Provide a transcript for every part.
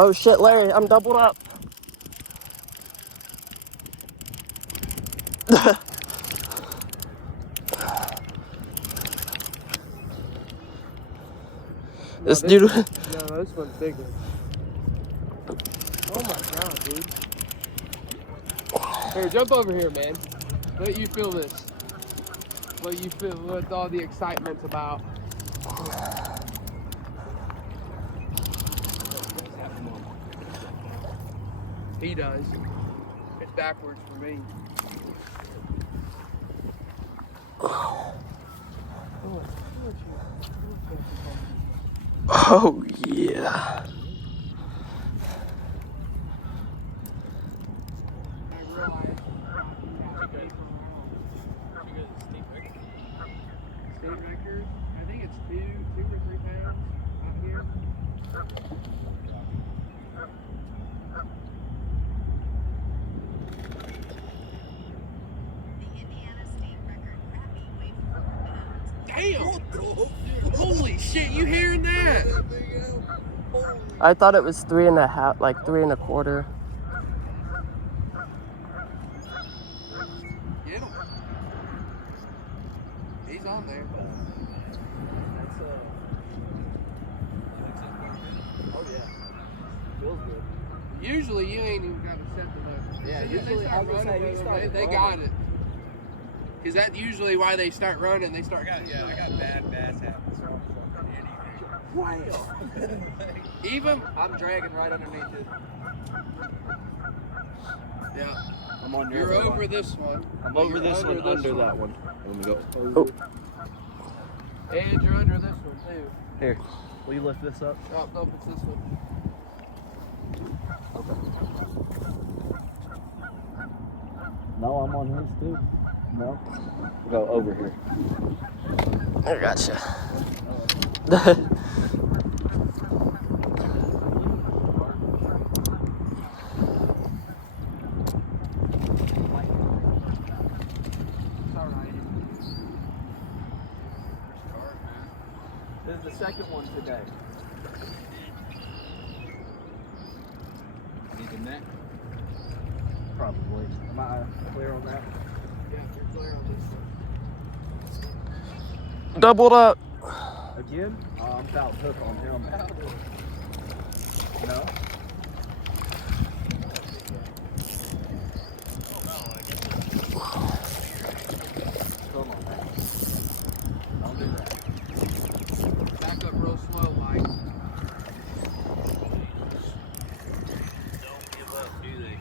Oh shit, Larry, I'm doubled up. This dude. No, this one's bigger. Oh my god, dude. Here, jump over here, man. Let you feel this. Let you feel what all the excitement's about. He does. It's backwards for me. Oh yeah. State record? I think it's 2 or 3 pounds out here. The Indiana state record crappie weighed 4 pounds. Damn! Holy shit, you hearing that? I thought it was 3.5, like 3.25. Get him. He's on there. Oh yeah. Feels good. Usually you ain't even got to set the hook. Yeah, As soon as usually they start I was gonna running say, you with them, start they got running. it. Because that's usually why they start running. They start. I got bad bass habits. Wow. Even. I'm dragging right underneath it. Yeah. I'm on You're over this one. I'm over You're this one, under that one. Let me go over. And you're under this one too. Here, will you lift this up? Oh, nope, it's this one. No, I'm on his too. No. Go over here. I gotcha. It's alright. This is the second one today. Need the net? Probably. Am I clear on that? Yeah, you're clear on this one. Doubled up. Again? I'm without hook on him. No? Come on, man. Don't do that. Back up real slow, Mike. Don't give up, do they?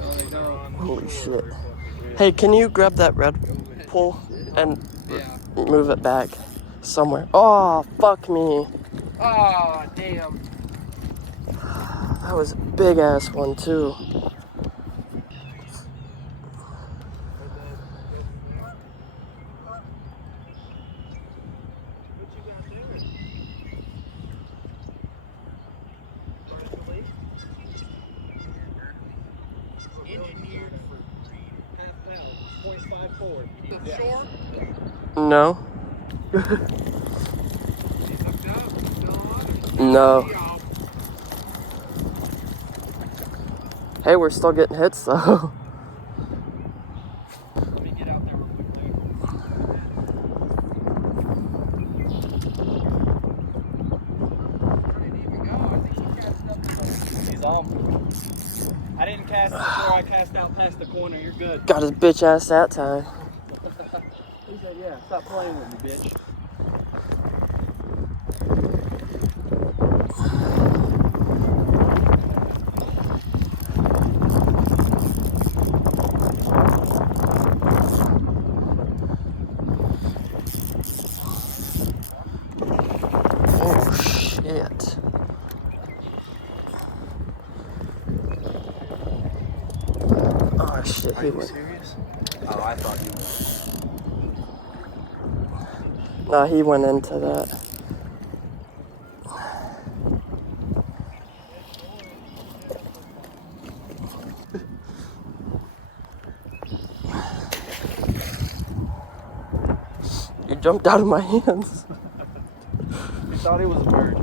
No, they don't. Holy shit. Hey, can you grab that red pole and Yeah. move it back somewhere? Oh, fuck me. Oh, damn. That was a big ass one too. What you got there? Engineered for half pound, 0.54. The short? No. You hooked up? Still on? No. Hey, we're still getting hits though. Let me get out there real quick, too. Where did he even go? I think he cast up the He's on. I didn't cast it before I cast out past the corner. You're good. Got his bitch ass that time. He said, yeah, stop playing with me, bitch. Oh shit. Oh shit, Are he you went. serious? Oh, I thought you were. No, he went into that. You jumped out of my hands. You thought he was a bird.